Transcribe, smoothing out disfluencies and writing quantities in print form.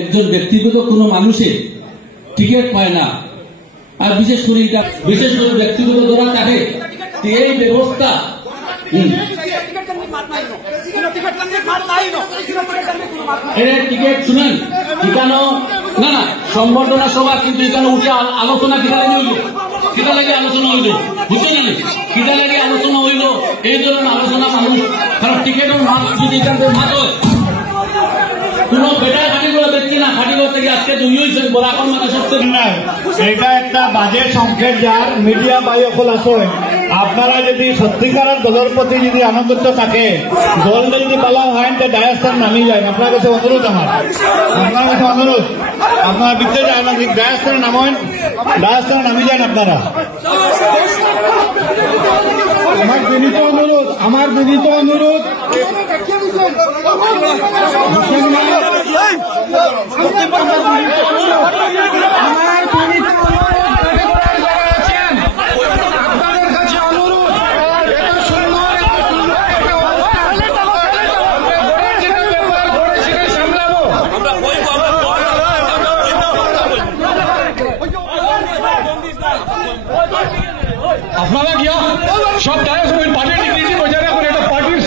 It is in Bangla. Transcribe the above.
একজন ব্যক্তিগত কোনো মানুষের টিকিট পায় না, আর বিশেষ করে ব্যক্তিগত ধরা থাকে এই ব্যবস্থা টিকিট শুনেন এখানে না না সংবর্ধনা সভা, কিন্তু এখানে উঠে আলোচনা কিটা লাগে আলোচনা হইল বুঝতে না কিটা লাগে আলোচনা হইল এই ধরনের আলোচনা মানুষ, কারণ টিকিটের মাছ যদি এখান থেকে মাছ হয় কোন বেটার খাটিগুলো দেখছি না, খাটিগুলো থেকে আজকে দুই হয়েছে বলা এখন মানে সবচেয়ে নাই। এটা একটা বাজে সংকেত যার মিডিয়া বায়ুকল আছে। আপনারা যদি সত্যিকারের দলের প্রতি যদি আনন্দিত থাকে, দলটা যদি পালা হয় ডায়াস্থান নামি যায়। আপনার কাছে অনুরোধ আপনারা বিদ্যে যায় না, ডায়াস্থানে নামেন, ডায়াস্থানে নামি যান আপনারা। আমার বিনীত অনুরোধ আপনারা গিয়া সব পার্টির ডিগ্নিটি বজায় রাখুন, এটা পার্টির